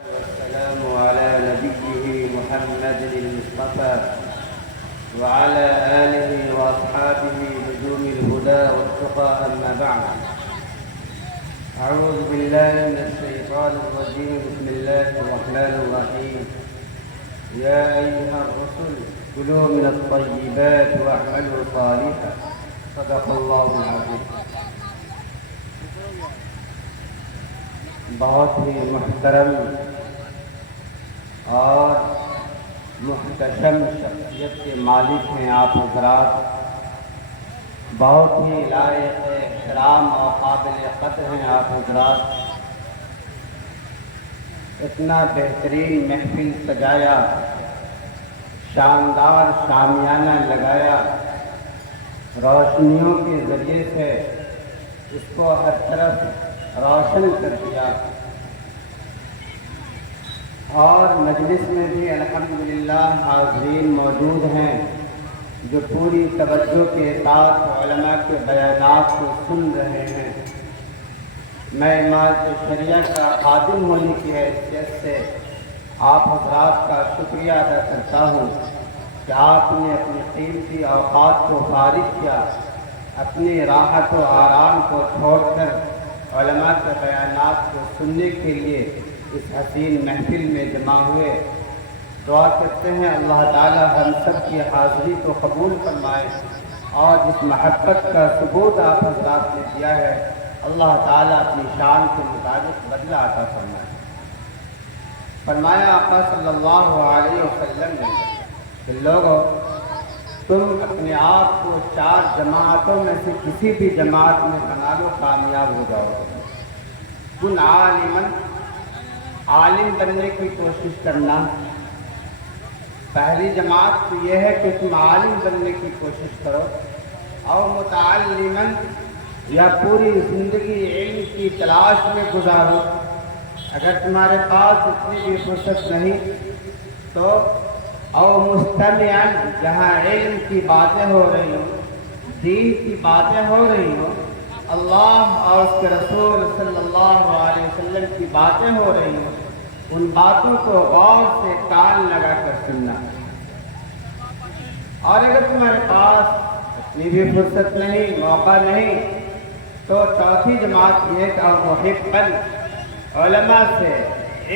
والسلام على نبيه محمد المصطفى وعلى آله وأصحابه نجوم الهدى والتقى أما بعد. أعوذ بالله من الشيطان الرجيم. بسم الله الرحمن الرحيم. يا أيها الرسل كلوا من الطيبات واعملوا صالحا. صدق الله العظيم. بہت ہی محترم اور محتشم شخصیت کے مالک ہیں آپ حضرات. بہت ہی لائق احترام اور قابل قدر ہیں آپ حضرات. اتنا بہترین محفل سجایا، شاندار شامیانہ لگایا، روشنیوں کے ذریعے سے اس کو ہر طرف روشن کر دیا، اور مجلس میں بھی الحمدللہ حاضرین موجود ہیں جو پوری توجہ کے ساتھ علماء کے بیانات کو سن رہے ہیں. میں امامت شریعہ کا خادم ہونے کی حیثیت سے آپ حضرات کا شکریہ ادا کرتا ہوں کہ آپ نے اپنی قیمتی اوقات کو فارغ کیا، اپنی راحت و آرام کو چھوڑ کر علماء کے بیانات کو سننے کے لیے اس حسین محفل میں جمع ہوئے. دعا کرتے ہیں اللہ تعالی ہم سب کی حاضری کو قبول فرمائے، اور جس محبت کا ثبوت آپ حضرات نے دیا ہے اللہ تعالی اپنی شان کے مطابق بدلہ عطا فرمائے. فرمایا آقا صلی اللہ علیہ وسلم نے کہ لوگوں، تم اپنے آپ کو 4 جماعتوں میں سے کسی بھی جماعت میں بنا لو، کامیاب ہو جاؤ گے. کن عالماً، عالم بننے کی کوشش کرنا. پہلی جماعت تو یہ ہے کہ تم عالم بننے کی کوشش کرو. اور متعلماً، یا پوری زندگی علم کی تلاش میں گزارو. اگر تمہارے پاس اتنی بھی فرصت نہیں تو اور مستمعاً، جہاں علم کی باتیں ہو رہی ہوں، دین کی باتیں ہو رہی ہوں، اللہ اور اس کے رسول صلی اللہ علیہ وسلم کی باتیں ہو رہی ہوں، ان باتوں کو غور سے کان لگا کر سننا. اور اگر تمہارے پاس اتنی بھی فرصت نہیں، موقع نہیں، تو چوتھی جماعت یہ کہ محباً، علماء سے،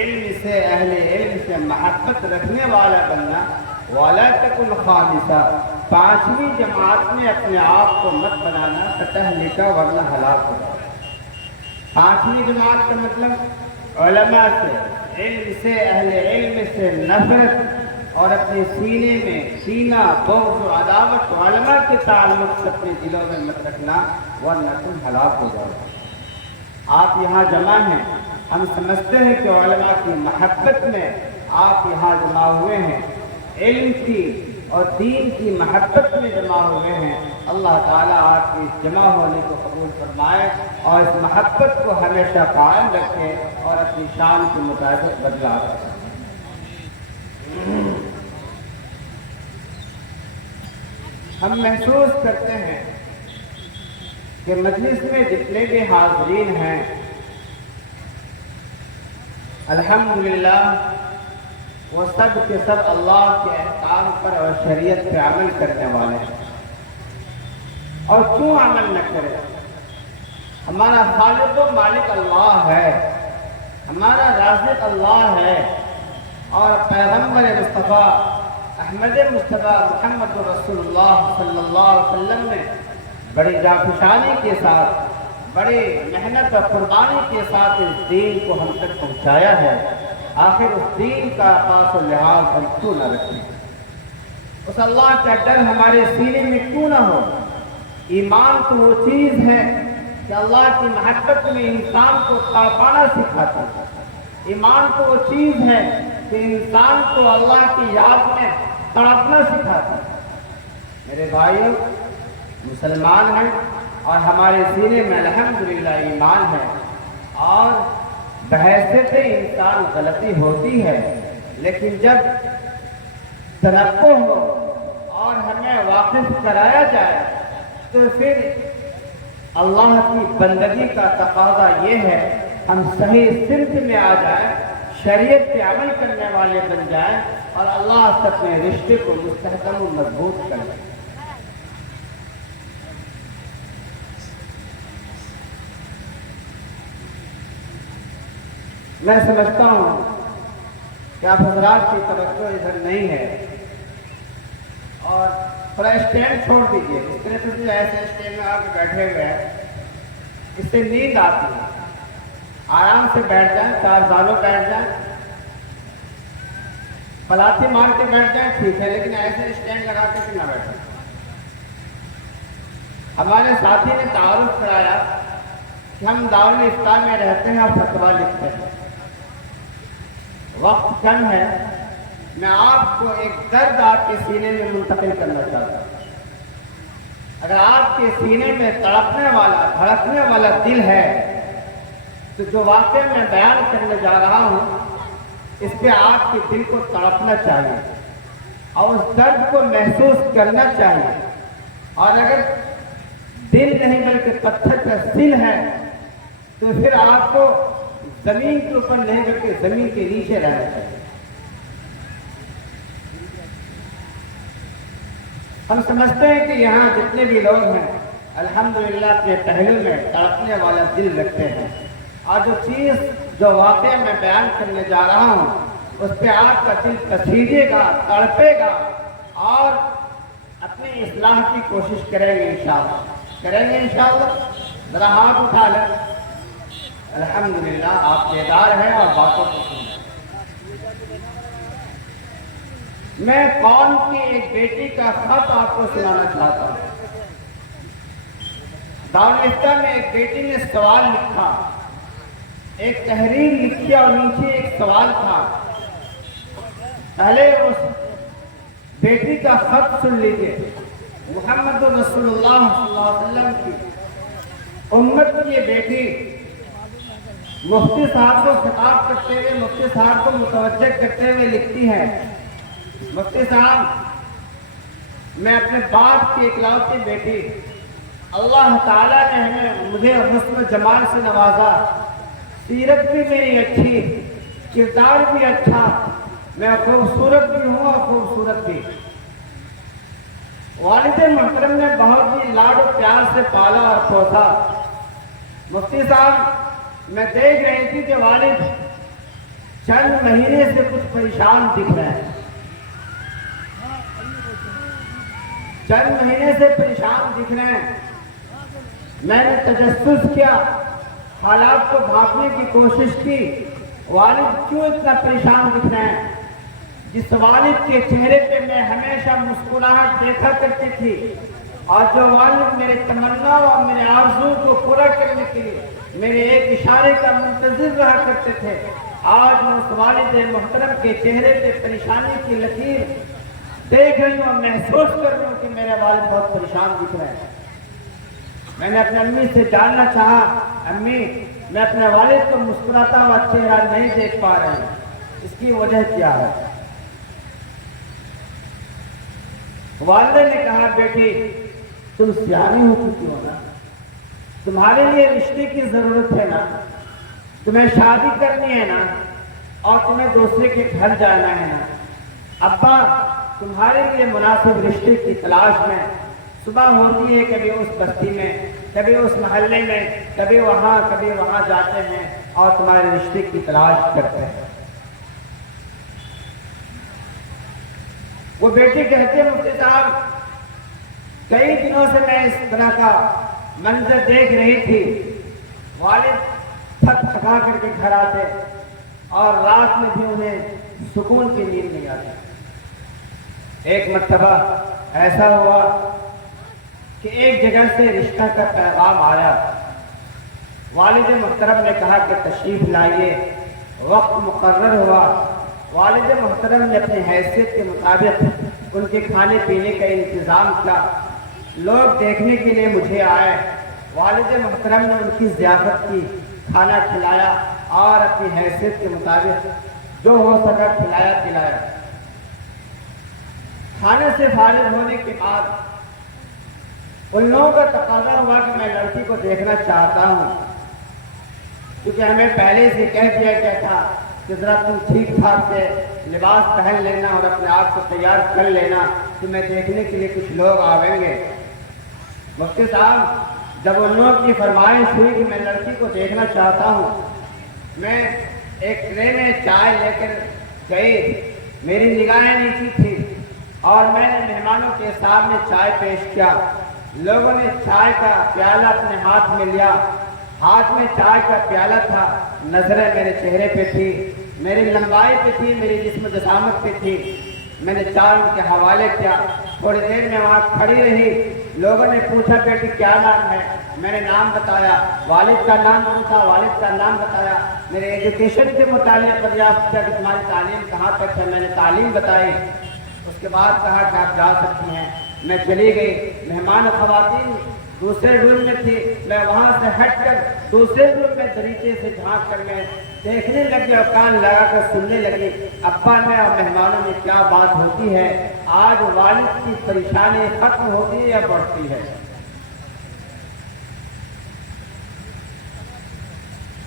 علم سے، اہل علم سے محبت رکھنے والا بننا. وَلَا تَكُنْ خَامِسًا، 5ویں جماعت میں اپنے آپ کو مت بنانا، فَتَهْلِكَ، ورنہ ہلاک ہو جاؤ. 5ویں جماعت کا مطلب علماء سے، علم سے، اہل علم سے نفرت، اور اپنے سینے میں کینہ، بغض و عداوت علماء کے تعلق سے اپنے دلوں میں مت رکھنا، ورنہ تم ہلاک ہو جاؤ. آپ یہاں جمع ہیں، ہم سمجھتے ہیں کہ علماء کی محبت میں آپ یہاں جمع ہوئے ہیں، علم کی اور دین کی محبت میں جمع ہوئے ہیں. اللہ تعالیٰ آپ کے اس جمع ہونے کو قبول فرمائے اور اس محبت کو ہمیشہ قائم رکھے اور اپنی شان کے مطابق بدلا کرے. ہم محسوس کرتے ہیں کہ مجلس میں جتنے بھی حاضرین ہیں الحمدللہ وہ سب کے سب اللہ کے احکام پر اور شریعت پہ عمل کرنے والے ہیں. اور کیوں عمل نہ کرے؟ ہمارا خالق و مالک اللہ ہے، ہمارا رازق اللہ ہے، اور پیغمبر مصطفیٰ احمد مصطفیٰ محمد رسول اللہ صلی اللہ علیہ وسلم نے بڑی جافشانی کے ساتھ، بڑی محنت اور قربانی کے ساتھ اس دین کو ہم تک پہنچایا ہے. آخر اس دین کا پاس و لحاظ ہم کیوں نہ رکھیں؟ اس اللہ کا ڈر ہمارے سینے میں کیوں نہ ہو؟ ایمان تو وہ چیز ہے کہ اللہ کی محبت میں انسان کو تڑپانا سکھاتی ہے. ایمان تو وہ چیز ہے کہ انسان کو اللہ کی یاد میں تڑپنا سکھاتی ہے. میرے بھائیوں، مسلمان ہیں اور ہمارے سینے میں الحمدللہ ایمان ہے، اور بحیثیت انسان غلطی ہوتی ہے، لیکن جب تنبہ ہو اور ہمیں واقف کرایا جائے تو پھر اللہ کی بندگی کا تقاضا یہ ہے ہم صحیح سمت میں آ جائیں، شریعت پہ عمل کرنے والے بن جائیں اور اللہ سے اپنے رشتے کو مستحکم و مضبوط کریں۔ میں سمجھتا ہوں کہ آپ حضرات کی توجہ ادھر نہیں ہے اور تھوڑا اسٹینڈ چھوڑ دیجیے۔ اس طرح سے ایسے اسٹینڈ میں آپ بیٹھے ہوئے ہیں، اس سے نیند آتی ہے۔ آرام سے بیٹھ جائیں، چار زانوں بیٹھ جائیں، پلاتی مار کے بیٹھ جائیں ٹھیک ہے، لیکن ایسے اسٹینڈ لگا کے نہ بیٹھیں۔ ہمارے ساتھی نے تعارف کرایا کہ ہم دارالافتا میں رہتے ہیں اور فتویٰ لکھتے ہیں۔ وقت کم ہے، میں آپ کو ایک درد آپ کے سینے میں منتقل کرنا چاہتا ہوں۔ اگر آپ کے سینے میں تڑپنے والا دھڑکنے والا دل ہے تو جو واقعہ میں بیان کرنے جا رہا ہوں اس پہ آپ کے دل کو تڑپنا چاہیے اور اس درد کو محسوس کرنا چاہیے، اور اگر دل نہیں بلکہ پتھر کا سل ہے تو پھر آپ کو زمین کے اوپر نہیں بلکہ زمین کے نیچے رہنا چاہیے۔ ہم سمجھتے ہیں کہ یہاں جتنے بھی لوگ ہیں الحمدللہ اپنے پہلو میں تڑپنے والا دل رکھتے ہیں، اور جو واقعہ میں بیان کرنے جا رہا ہوں اس پہ آپ کا دل پسیجے گا، تڑپے گا اور اپنی اصلاح کی کوشش کریں گے انشاءاللہ۔ ذرا ہاتھ اٹھا لیں۔ الحمدللہ آپ بیدار ہیں اور باتوں کو سنیں۔ میں قوم کی ایک بیٹی کا خط آپ کو سنانا چاہتا ہوں۔ دارالافتا میں ایک بیٹی نے سوال لکھا، ایک تحریر لکھی اور نیچے ایک سوال تھا۔ پہلے اس بیٹی کا خط سن لیجیے۔ محمد رسول اللہ صلی اللہ علیہ وسلم کی امت کی یہ بیٹی مفتی صاحب کو خطاب کرتے ہوئے، مفتی صاحب کو متوجہ کرتے ہوئے لکھتی ہے، مفتی صاحب میں اپنے باپ کی اکلوتی بیٹی، اللہ تعالیٰ نے مجھے حسن و جمال سے نوازا، سیرت بھی میری اچھی، کردار بھی اچھا، میں خوبصورت بھی ہوں اور خوبصورت بھی۔ والد محترم نے بہت ہی لاڈ و پیار سے پالا اور پوسا۔ مفتی صاحب میں دیکھ رہی تھی کہ والد چند مہینے سے کچھ پریشان دکھ رہے ہیں، چند مہینے سے پریشان دکھ رہے ہیں۔ میں نے تجسس کیا، حالات کو بھانپنے کی کوشش کی، والد کیوں اتنا پریشان دکھ رہے ہیں؟ جس والد کے چہرے پہ میں ہمیشہ مسکراہٹ دیکھا کرتی تھی اور جو والد میرے تمنا اور میرے آرزو کو پورا کرنے کے لیے میرے ایک اشارے کا منتظر رہا کرتے تھے، آج میں اس والد محترم کے چہرے پہ پریشانی کی لکیر دیکھ رہی ہوں اور محسوس کر رہی ہوں کہ میرے والد بہت پریشان دکھ رہے ہیں۔ میں نے اپنی امی سے جاننا چاہا، امی میں اپنے والد کو مسکراتا ہوا چہرہ نہیں دیکھ پا رہی ہوں، اس کی وجہ کیا ہے؟ والدہ نے کہا، بیٹی تم سیانی ہو چکی ہو نا، تمہارے لیے رشتے کی ضرورت ہے نا، تمہیں شادی کرنی ہے نا اور تمہیں دوسرے کے گھر جانا ہے نا۔ ابا تمہارے لیے مناسب رشتے کی تلاش میں صبح ہوتی ہے، کبھی اس بستی میں، کبھی اس محلے میں، کبھی وہاں جاتے ہیں اور تمہارے رشتے کی تلاش کرتے ہیں۔ وہ بیٹی کہتی ہے، مفتی صاحب کئی دنوں سے میں اس طرح کا منظر دیکھ رہی تھی، والد تھک تھکا کر کے گھر آتے اور رات میں بھی انہیں سکون کی نیند نہیں آتی۔ ایک مرتبہ ایسا ہوا کہ ایک جگہ سے رشتہ کا پیغام آیا، والد محترم نے کہا کہ تشریف لائیے، وقت مقرر ہوا، والد محترم نے اپنی حیثیت کے مطابق ان کے کھانے پینے کا انتظام کیا، لوگ دیکھنے کے لیے مجھے آئے، والد محترم نے ان کی ضیافت کی، کھانا کھلایا اور اپنی حیثیت کے مطابق جو ہو سکا کھلایا پلایا۔ کھانے سے فارغ ہونے کے بعد ان لوگوں کا تقاضا ہوا کہ میں لڑکی کو دیکھنا چاہتا ہوں، کیونکہ ہمیں پہلے سے کہہ دیا گیا تھا کہ ذرا تم ٹھیک ٹھاک سے لباس پہن لینا اور اپنے آپ کو تیار کر لینا، تمہیں دیکھنے کے لیے کچھ لوگ آئیں گے۔ مفتی صاحب جب ان لوگوں کی فرمائش ہوئی کہ میں لڑکی کو دیکھنا چاہتا ہوں، میں ایک ٹرے میں چائے لے کر گئی، میری نگاہیں نیچی تھی اور میں نے مہمانوں کے سامنے چائے پیش کیا۔ لوگوں نے چائے کا پیالہ اپنے ہاتھ میں لیا، ہاتھ میں چائے کا پیالہ تھا، نظریں میرے چہرے پہ تھی، میری لمبائی پہ تھی، میری جسم جسامت پہ تھی۔ میں نے چائے ان کے حوالے کیا، تھوڑی دیر میں وہاں کھڑی رہی۔ لوگوں نے پوچھا بیٹی کیا نام ہے؟ میں نے نام بتایا، والد کا نام پوچھا، والد کا نام بتایا، میرے ایجوکیشن کے متعلق دریافت کیا کہ تمہاری تعلیم کہاں تک ہے، میں نے تعلیم بتائی۔ اس کے بعد کہا کہ آپ جا سکتی ہیں۔ میں چلی گئی، مہمان خواتین دوسرے روم میں تھی، میں وہاں سے ہٹ کر دوسرے روم میں دریچے سے جھانک کر میں دیکھنے لگی اور کان لگا کر سننے لگی ابا میں اور مہمانوں میں کیا بات ہوتی ہے، آج والد کی پریشانی ختم ہوتی ہے یا بڑھتی ہے۔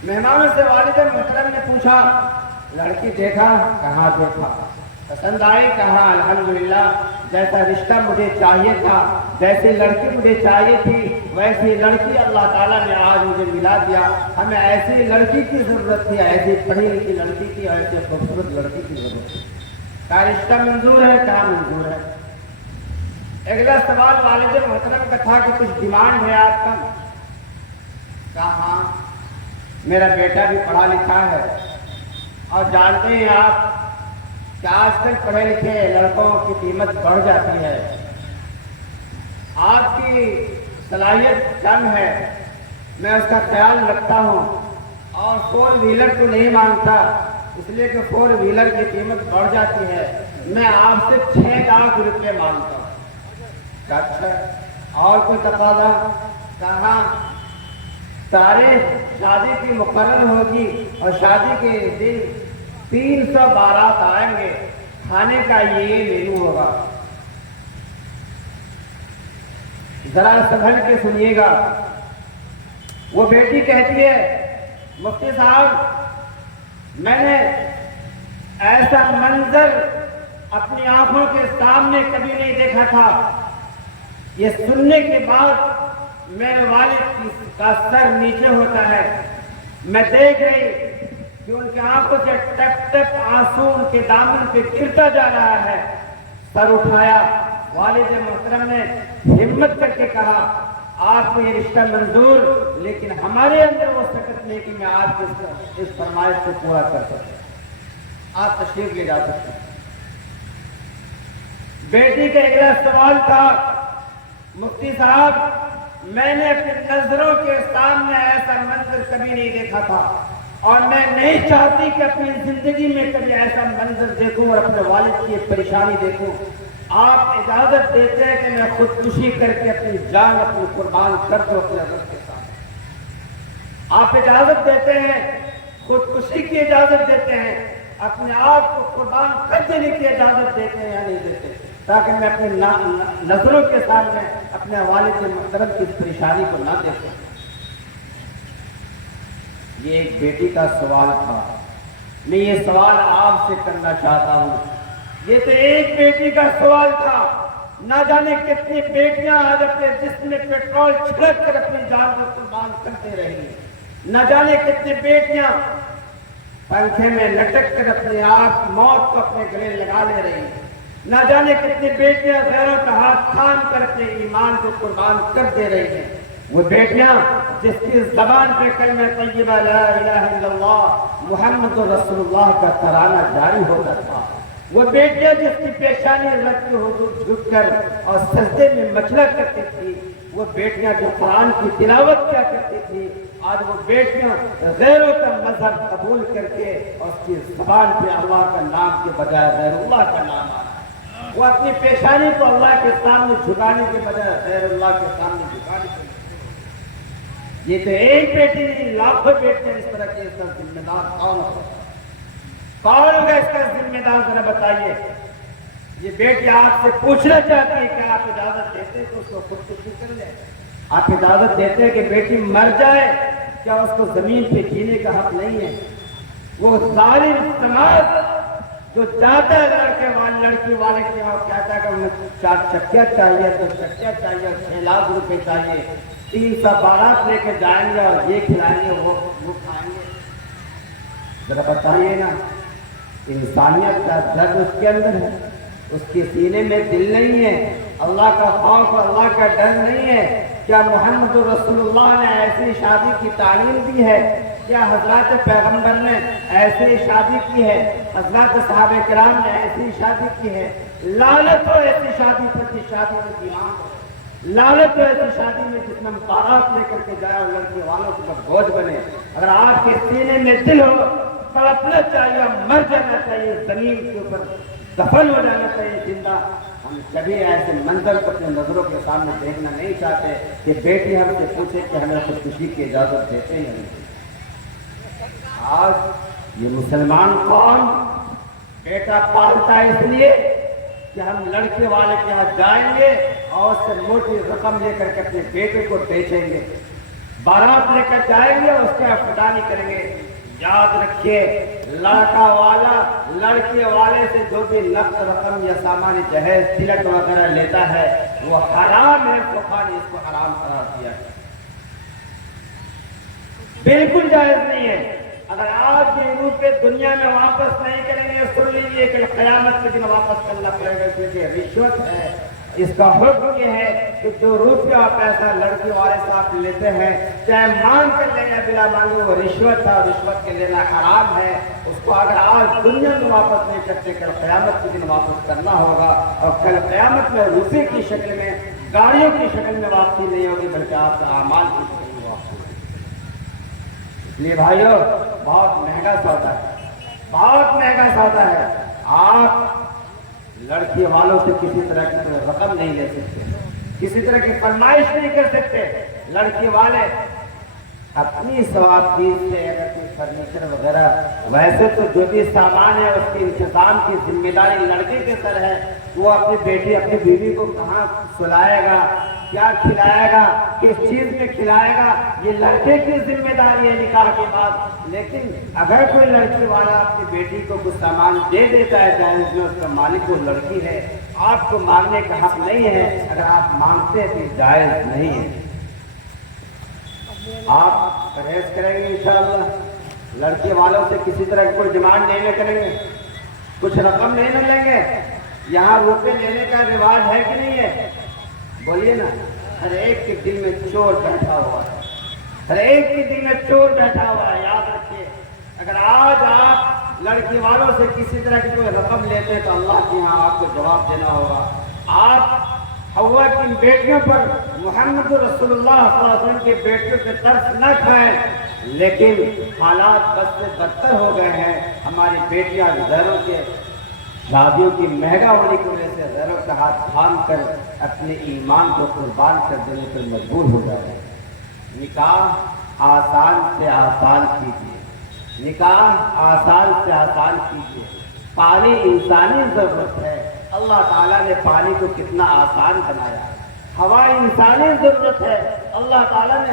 مہمانوں سے والد محترم نے پوچھا لڑکی دیکھا؟ کہاں دیکھا؟ پسند آئی؟ کہا الحمدللہ، جیسا رشتہ مجھے چاہیے تھا، جیسی لڑکی مجھے چاہیے تھی، ویسی لڑکی اللہ تعالیٰ نے آج مجھے ملا دیا۔ ہمیں ایسی لڑکی کی ضرورت تھی، ایسی پڑھی لکھی لڑکی کی، ایسی خوبصورت لڑکی کی ضرورت تھی۔ کہا رشتہ منظور ہے؟ کہا منظور ہے۔ اگلا سوال والد محترم کا تھا کہ کچھ ڈیمانڈ ہے آپ کا؟ کہا ہاں، میرا بیٹا بھی پڑھا لکھا ہے اور جانتے ہیں آپ کہ آج کل پڑھے لکھے لڑکوں کی قیمت بڑھ جاتی ہے، آپ کی صلاحیت کم ہے، میں اس کا خیال رکھتا ہوں اور 4 ویلر کو نہیں مانگتا اس لیے کہ 4 ویلر کی قیمت بڑھ جاتی ہے، میں آپ سے 6 لاکھ روپے مانگتا ہوں۔ اچھا اور کوئی تقاضا؟ کہاں تاریخ شادی کی مقرر ہوگی اور شادی کے دن 300 بارات آئیں گے، کھانے کا یہ مینو ہوگا۔ ذرا سنبھل کے سنیے گا۔ وہ بیٹی کہتی ہے مفتی صاحب میں نے ایسا منظر اپنی آنکھوں کے سامنے کبھی نہیں دیکھا تھا، یہ سننے کے بعد میرے والد کا سر نیچے ہوتا ہے، میں دیکھ رہی کہ ان کی آنکھوں سے ٹپ ٹپ آنسو ان کے دامن پہ گرتا جا رہا ہے۔ سر اٹھایا، والد محترم نے ہمت کر کے کہا آپ کو یہ رشتہ منظور، لیکن ہمارے اندر وہ سکت نہیں کہ میں آپ کی اس فرمائش کو پورا کر سکوں، آپ تشریف لے جا سکتے ہیں۔ بیٹی کا اگلا سوال تھا مفتی صاحب میں نے اپنی نظروں کے سامنے ایسا منظر کبھی نہیں دیکھا تھا اور میں نہیں چاہتی کہ اپنی زندگی میں کبھی ایسا منظر دیکھوں اور اپنے والد کی پریشانی دیکھوں، آپ اجازت دیتے ہیں کہ میں خودکشی کر کے اپنی جان اپنی قربان کر دوں اپنے رب کے سامنے؟ آپ اجازت دیتے ہیں، خودکشی کی اجازت دیتے ہیں، اپنے آپ کو قربان کر دینے کی اجازت دیتے ہیں یا نہیں دیتے، تاکہ میں اپنے نظروں کے سامنے اپنے والد محترم کی پریشانی کو نہ دیکھوں؟ یہ ایک بیٹی کا سوال تھا، میں یہ سوال آپ سے کرنا چاہتا ہوں۔ یہ تو ایک بیٹی کا سوال تھا، نہ جانے کتنی بیٹیاں آج اپنے جسم میں پیٹرول چھڑک کر اپنی جان کو قربان کرتے رہی، نہ جانے کتنی بیٹیاں پنکھے میں لٹک کر اپنے آپ موت کو اپنے گلے لگا لے رہی، نہ جانے کتنی بیٹیاں غیروں کا ہاتھ تھام کر اپنے ایمان کو قربان کر دے رہی ہیں۔ وہ بیٹیاں جس کی زبان پہ کلمہ طیبہ لا الہ الا اللہ محمد رسول اللہ کا ترانہ جاری ہوتا تھا، وہ بیٹیاں جس کی پیشانی رکھ کے حضور جھک کر اور سجدے میں مچلا کرتی تھی، وہ بیٹیاں جو قرآن کی تلاوت کیا کرتی تھی، آج وہ بیٹیاں غیروں کا مذہب قبول کر کے اور اس کی زبان پہ اللہ کا نام کے بجائے غیر اللہ کا نام آتا ہے، وہ اپنی پیشانی کو اللہ کے سامنے جھکانے کے بجائے غیر اللہ کے سامنے جھکانے کے۔ یہ تو ایک بیٹی نہیں، لاکھوں بیٹیاں اس طرح کی، اس کا ذمہ دار کون ہوگا؟ کون ہوگا اس کا ذمہ دار؟ ذرا بتائیے۔ یہ بیٹی آپ سے پوچھنا چاہتی ہے کہ آپ اجازت دیتے تو اس کو خودکشی کر لے؟ آپ اجازت دیتے ہیں کہ بیٹی مر جائے؟ کیا اس کو زمین پہ جینے کا حق نہیں ہے؟ وہ ظالم سماج جو جاتا ہے لڑکی والے کے یہاں کہتا ہے کہ ہمیں 4 چکیا چاہیے، 2 چکیا چاہیے، 6 لاکھ روپے چاہیے، 300 بارات لے کے جائیں گے اور یہ کھلائیں گے، وہ کھائیں گے۔ ذرا بتائیے نا، انسانیت کا درد اس کے اندر ہے، اس کے سینے میں دل نہیں ہے، اللہ کا خوف اور اللہ کا ڈر نہیں ہے؟ کیا محمد رسول اللہ نے ایسی شادی کی تعلیم دی ہے؟ کیا حضرات پیغمبر نے ایسی شادی کی ہے؟ حضرات صحابہ کرام نے ایسی شادی کی ہے؟ لعنت ہو ایسی شادی پر جس شادی میں دیوان ہو، لعنت ہو ایسی شادی میں جس میں بارات لے کر کے جایا اور لڑکی والوں کے اوپر بوجھ بنے۔ اگر آپ کے سینے میں دل ہو، تڑپنا چاہیے، مر جانا چاہیے، زمین کے اوپر دفن ہو جانا چاہیے زندہ۔ ہم کبھی ایسے منظر کو اپنے نظروں کے سامنے دیکھنا نہیں چاہتے کہ بیٹی ہم سے پوچھے کہ ہمیں خودکشی کی اجازت دیتے ہیں نہیں۔ آج یہ مسلمان قوم بیٹا پالتا ہے اس لیے کہ ہم لڑکے والے کے یہاں جائیں گے اور اس سے موٹی رقم لے کر کے اپنے بیٹے کو بیچیں گے، بارات لے کر جائیں گے اور اس کا فٹانی کریں گے۔ یاد رکھیے، لڑکا والا لڑکے والے سے جو بھی نقد رقم یا سامان جہیز تلک وغیرہ لیتا ہے وہ حرام ہے، فقہ نے اس کو حرام قرار دیا ہے، بالکل جائز نہیں ہے۔ اگر آج یہ روپے دنیا میں واپس نہیں کریں گے، سن لیجیے کہ قیامت کے دن واپس کرنا پڑے گا، کیونکہ رشوت ہے۔ اس کا حکم یہ ہے کہ جو روپیہ پیسہ لڑکی والے سے آپ لیتے ہیں، چاہے مانگ کر لیں یا بلا مانگے، وہ رشوت ہے اور رشوت کے لینا حرام ہے۔ اس کو اگر آج دنیا میں واپس نہیں کرتے، کل قیامت کے دن واپس کرنا ہوگا، اور کل قیامت میں روپے کی شکل میں، گاڑیوں کی شکل میں واپسی نہیں ہوگی، بلکہ آپ کا اعمال کی شکل میں واپسی ہوگی۔ اس لیے بھائیو، بہت مہنگا سودا ہے، بہت مہنگا سودا ہے۔ آپ لڑکی والوں سے کسی طرح کی رقم نہیں لے سکتے، کسی طرح کی فرمائش نہیں کر سکتے۔ لڑکی والے اپنی ثواب فیس سے اگر کوئی فرنیچر وغیرہ، ویسے تو جو بھی سامان ہے اس کے انتظام کی ذمہ داری لڑکے کے سر ہے۔ وہ اپنی بیٹی اپنی بیوی کو کہاں سلائے گا، کیا کھلائے گا، کس چیز میں کھلائے گا، یہ لڑکے کی ذمہ داری ہے نکاح کے بعد۔ لیکن اگر کوئی لڑکی والا اپنی بیٹی کو کچھ سامان دے دیتا ہے جائز میں، اس کا مالک وہ لڑکی ہے، آپ کو مانگنے کا حق نہیں ہے۔ اگر آپ مانگتے ہیں تو جائز نہیں ہے۔ آپ پرہیز کریں گے انشاءاللہ، لڑکی والوں سے کسی طرح کی کوئی ڈیمانڈ نہیں کریں گے، کچھ رقم نہیں لیں گے۔ یہاں روپے لینے کا رواج ہے کہ نہیں ہے؟ بولیے نا۔ ہر ایک کے دل میں چور بیٹھا ہوا ہے، ہر ایک کے دل میں چور بیٹھا ہوا ہے۔ یاد رکھیے، اگر آج آپ لڑکی والوں سے کسی طرح کی کوئی رقم لیتے ہیں تو اللہ کے یہاں آپ کو جواب دینا ہوگا۔ آپ حوا کی بیٹیوں پر، محمد رسول اللہ صلی اللہ علیہ وسلم کی بیٹیوں پہ ترس نہ کھائیں، لیکن حالات بد سے بدتر ہو گئے ہیں۔ ہماری بیٹیاں غیروں کے شادیوں کی مہنگا ہونے کی وجہ سے غیروں کا ہاتھ تھام کر اپنے ایمان کو قربان کر دینے پر مجبور ہو جاتے ہیں۔ نکاح آسان سے آسان کیجیے، نکاح آسان سے آسان کیجیے۔ پانی انسانی ضرورت ہے، اللہ تعالیٰ نے پانی کو کتنا آسان بنایا۔ ہوا انسانی ضرورت ہے، اللہ تعالیٰ نے